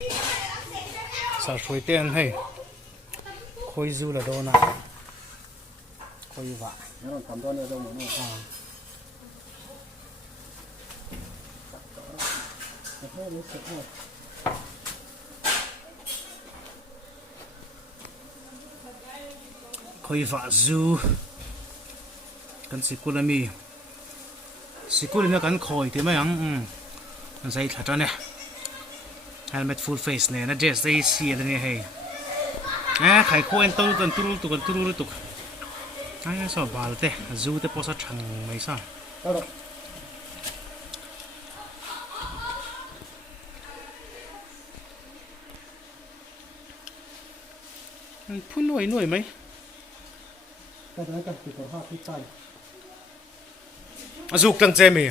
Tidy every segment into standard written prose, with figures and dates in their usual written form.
sa shui ten hay khôi du là đâu nè khôi vạ nó còn to nữa đâu mà khôi vạ du kan sikul ami sikul na kan khoi ti mai ang zai thata ne helmet full face ne na dress dei si le ne hey khai khoi en tu kan tu tu ai so bal te zu te posa thang mai sa phun nuôi mấy cái đó cái chỉ có hai cái tay dục tăng che mi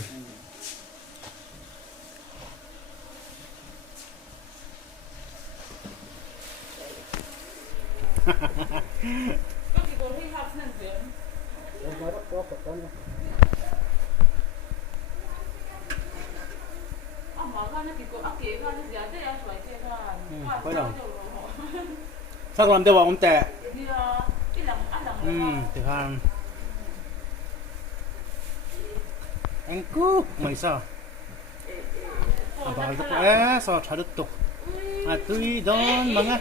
sao làm đâu mà ông tệ thì hàng anh cú mày sao bảo tôi sao trả được tục tôi đón bằng á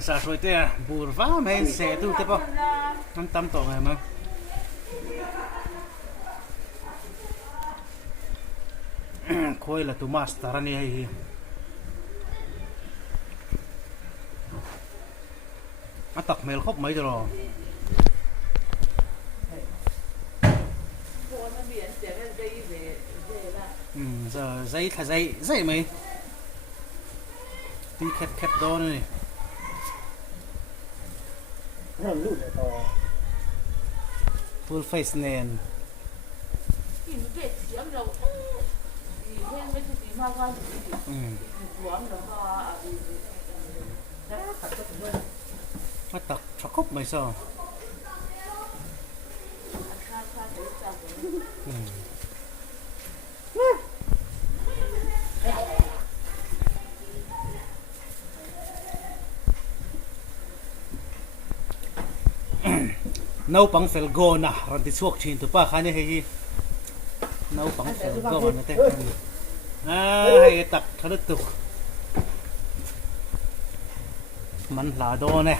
sao rồi thế bùr vá men xe tu thế bao năm tám tổ này mà khôi là tu master này hay tắc mèo khóc mấy rồi giờ dây thà dây mày đi khép đó này full face nền tắc cho khóc mày sao nấu bằng phèn gò na rồi đi suốt chín tụi ba khai này hay nấu bằng phèn gò này thế hay tắc thằng đất tục mình là đồ nè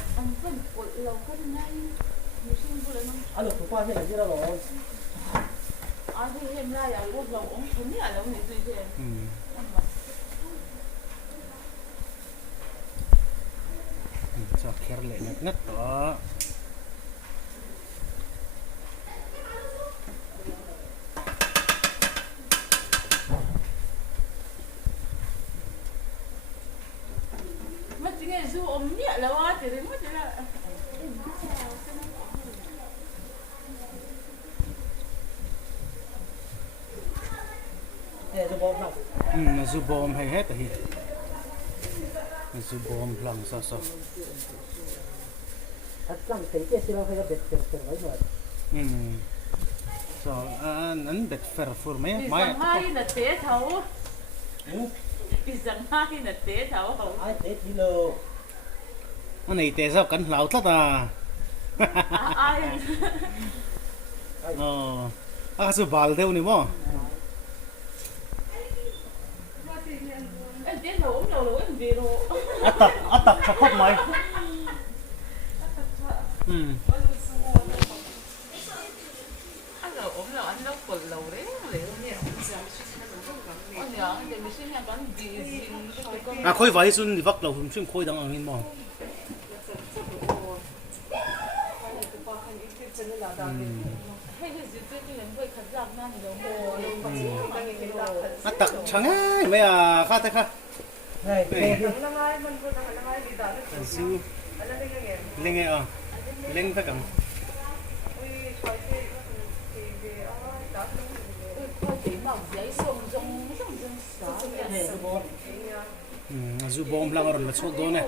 anh được tụi ba thế này chứ đâu rồi cho khéo lệ nhất đó zu bom hay hết rồi zu bom lòng sao sao làm cái gì đâu phải là biệt nói rồi so anh bet fer for mấy mai là té thấu bị rằng mai là té thấu ai té đi lô anh này té sao cắn lão thật à ai su bal theo này mo anh té thấu đâu anh về rồi tập cho khóc mày anh lóc quần lầu đấy khôi vải xuân thì vắt đầu không xuyên khôi đang ăn hin mò tắc chẳng ấy mấy khá thế khá này su lên nghe lên tất cả zu bom lang rồi là số đó này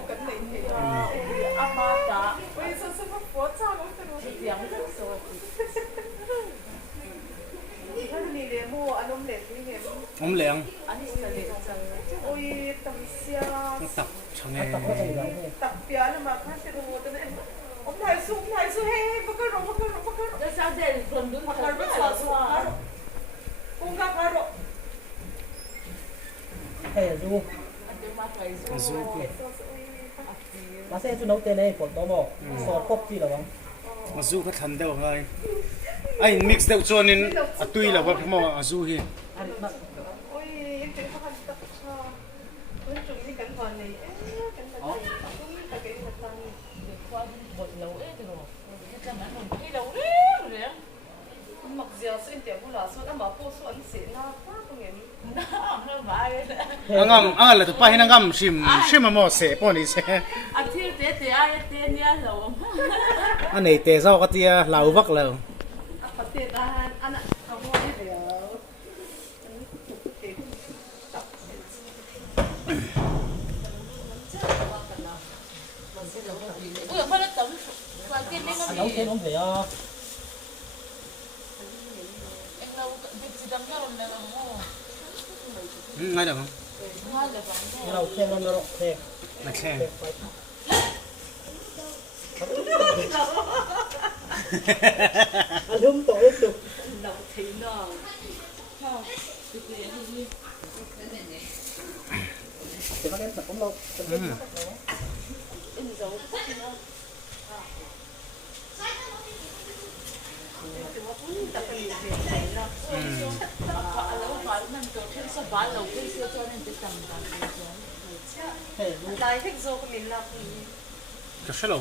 อมเหลียง อันนี้สลิดจังโอ้ยตับเสีย ตับช่างไง ตักก็ใส่แล้วเนี่ย ตับเปียนะมาข้าจะรู้ตัวนี้ผมถ่ายซูมเฮ้ปากกระโดดจะจะเด่นคนดูปากกระโดดสวดกุ้งกระโดด เฮ้ยดู ซู มาเซ่จุนน้องเต้เนี่ยฝนต้องบอกสอดพบที่หรอวะ มาซูก็ทันเดียวไงไอ้มิกซ์เดียวชวนนินตุยแล้วว่าพี่มออาซูฮี อันนั้น โอ้ยเป็นพันตับชาเป็นจุ่มนี่กันก่อนเลยกันก่อนจุ่มนี่กันกันก่อนเด็กว่าบทเราเดี๋ยวจะมันหนุนที่เราเลยหมักเจียวสิ่งเดียวกูล่ะส่วนอันบอกกูส่วนเสียหน้าป้าตรงนี้น้าเริ่มมาเลยอังเลยตัวไปให้นางกำชิมมาหมดเสพปนี่เส อาทิตย์เตะเนี่ยเรา อันไหนเตะเจ้าก็เตียเหลาวักแล้ว ปฏิทานอันนั้นเอาไว้เดี๋ยวพอแล้วต้องฟังกินได้ก็ อันน้องเต้น้องเสีย เอ็งเราดิบสิดังเราเลยเราโง่ ไงเดี๋ยวมั้ง ว่าเลยฟัง เราเต้น้องเราเต้ ไม่แค่ อันนุ่มตัวเล็กสุด เราทิ้งเนาะชอบดิบเลยที่ เดี๋ยวมาเล่นแบบของเรา เอ็งเราก็กินเนาะแต่ว่าแต่เป็นอยู่เฉยๆเนาะแล้วว่ามันตัวที่สบายเราไม่เชื่อตัวนั้นจะจำได้ เฮ้ยดู ได้ที่โซก็มีลัก ก็ใช่หรอ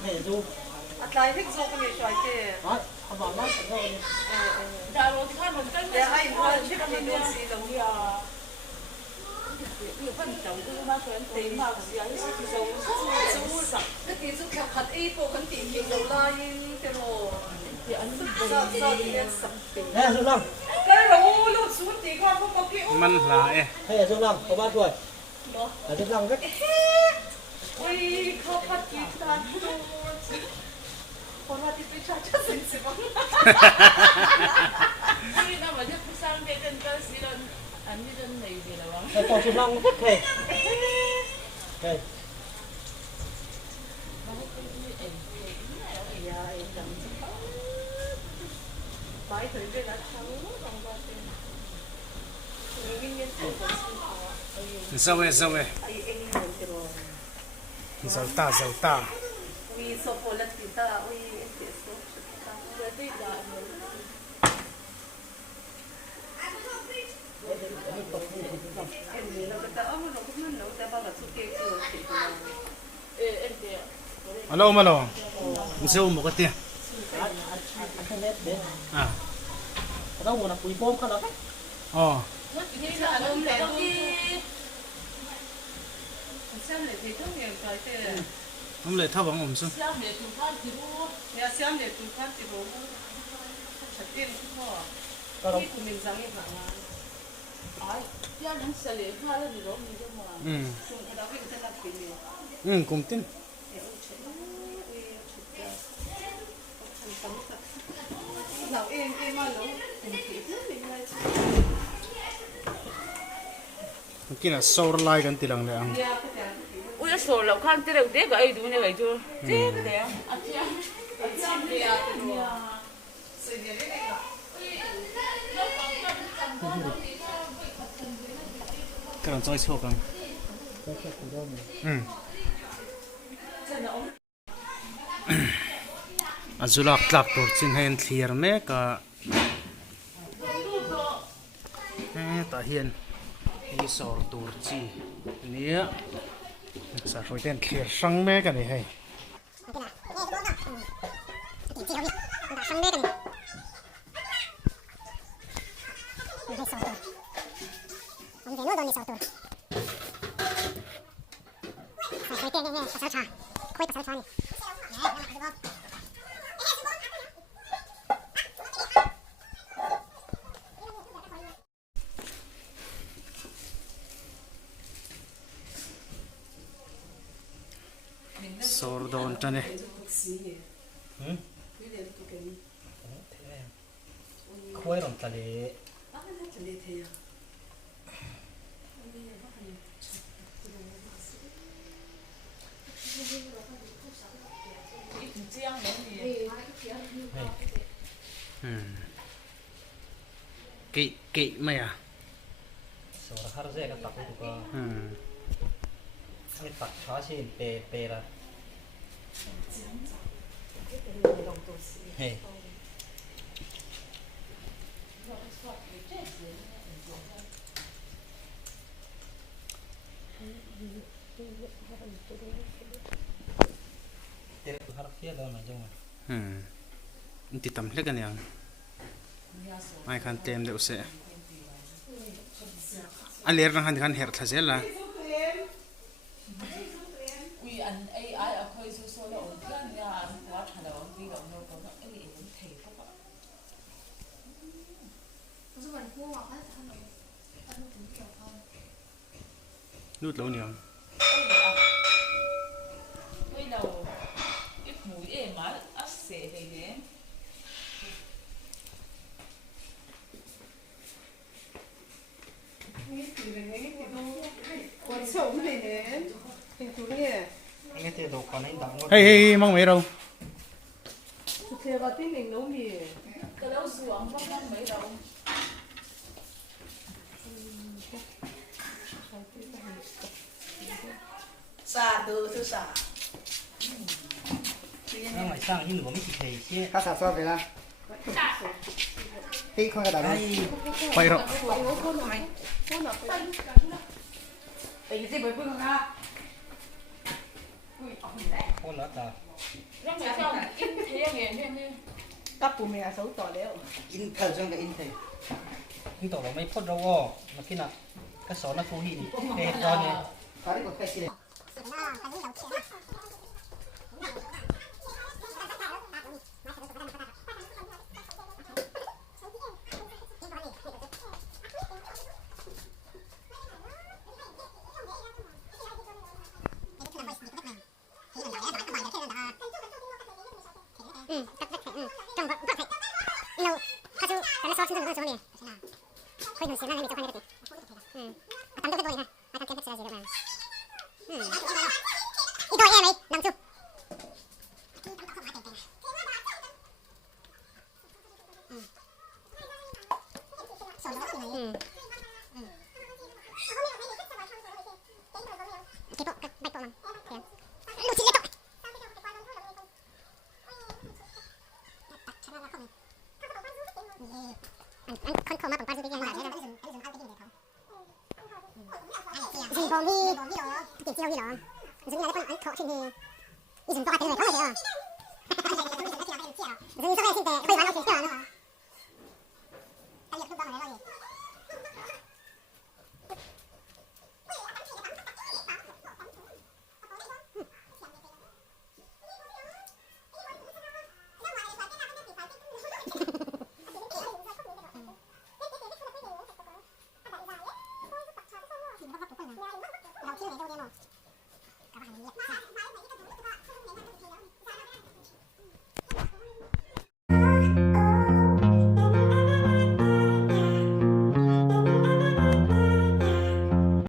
เฮ้ยดู อะไรที่โซก็มีช่วยเจ้ อ๋อเอาบอกว่าแต่เราเนี่ย ดาวที่ข้ามันก็ไม่ใช่ว่าที่มันเป็นสีเหลืองอยู่คนเจ้าดูมาเพื่อนตีมากเสียที่สุดสู้สักที่สุดเขาขัดไอ้พวกคนตีกินเราไล่เทโรที่อันนี้ซอเนี่ยสับปี เฮ้ยสุดลัง ก็รู้ลูกสู้ตีก่อนพวกกี้ มันหลาย เฮ้ยสุดลังเขาบ้าด้วยแต่สุดลังก็ อุ้ยเขาพัดกีตาร์ดูคนว่าที่ไปชาจะสินสิบ้างนี่นะว่าจะไปสร้างเด็กกันก็สิเราอันนี้จะไหนดีแล้ววะ ไอ้ตอนสุดลังก็เฮ้ยเฮ้ย ไปถึงเวลาเช้าต้องว่าเป็นวิ่งเงินตัวคนซื้อเขา เจ้าเว้ย ไอ้เองเหมือนจะรอ เจ้าตา วีโซโพลัสติตาวีเอสเอสโซตาเดี๋ยวได้ด่าเหมือนเอ็นนี่เราก็จะเอามันเราก็มันเราแต่บางสุดเกลือติดมาเอ็นเดีย มาลองมันเจ้าหมกเตีย อันเน็ตเด้ อ่ะ เราหัวน้ำปุ๋ยโป้มเขาแล้ว อ๋อ ที่จะเอาเงินที่相对最重要的是， ผมเลยถ้าหวังผมซึ่ง 相对主看记录，你要相对主看记录，确定是好。 ก็เรา 你不明上一行啊？哎，要能实力看了你容易的嘛？从他那边在那边的， กุมติน 老一嘛老，你皮肤明白？ เมื่อกี้น่ะโซร์ไลกันตีหลังเลยอ่ะ 我要说了，看这个这个哎，ดูนี่ไงจู这个的啊，啊这样，啊这样的呀，随便的那个。 กำลังจอยโชว์กันอาจุลักลักตัวจริงให้เคลียร์ไหมก็ตาเฮียนอีสอร์ตัวจริงเนี่ยสาวช่วยเต้นเคลียร์ช่างแม่กันเลยให้ โซร์โดนจันเนี่ย คุยหลงทะเล kỵ mày à số là khá dễ các tập của cô cái tập xóa xin bề là hey thế là khá kia đâu mà chung ti tam hle kan yang mai khan tem deuh se a ler na han her tha zela ui an ai a khoi su so la on plan ya an wa thana on bi lo no ko na ai en thei ko ba lut lo ni ang ui lo ít mũi em mà ắt sẽ đây nè 我臭美呢，挺多的。 anh ấy thì đồ còn anh đóng hey mong mấy đâu 昨天我顶顶农民， cái lâu xuống bóc bóc mấy đâu啥都是啥。 nó ngoài sang như nửa mấy thầy chứ Khá sạc so về là tí không có đảo đâu quay rồi con lót à răng này sao ít thế nghe các bố mẹ xấu tỏ đéo. in thờ trong cái in thầy nhưng tổ nó mấy phút đâu mà khi nào cái số nó phù hiện về cho nhé có đấy có cái gì đấy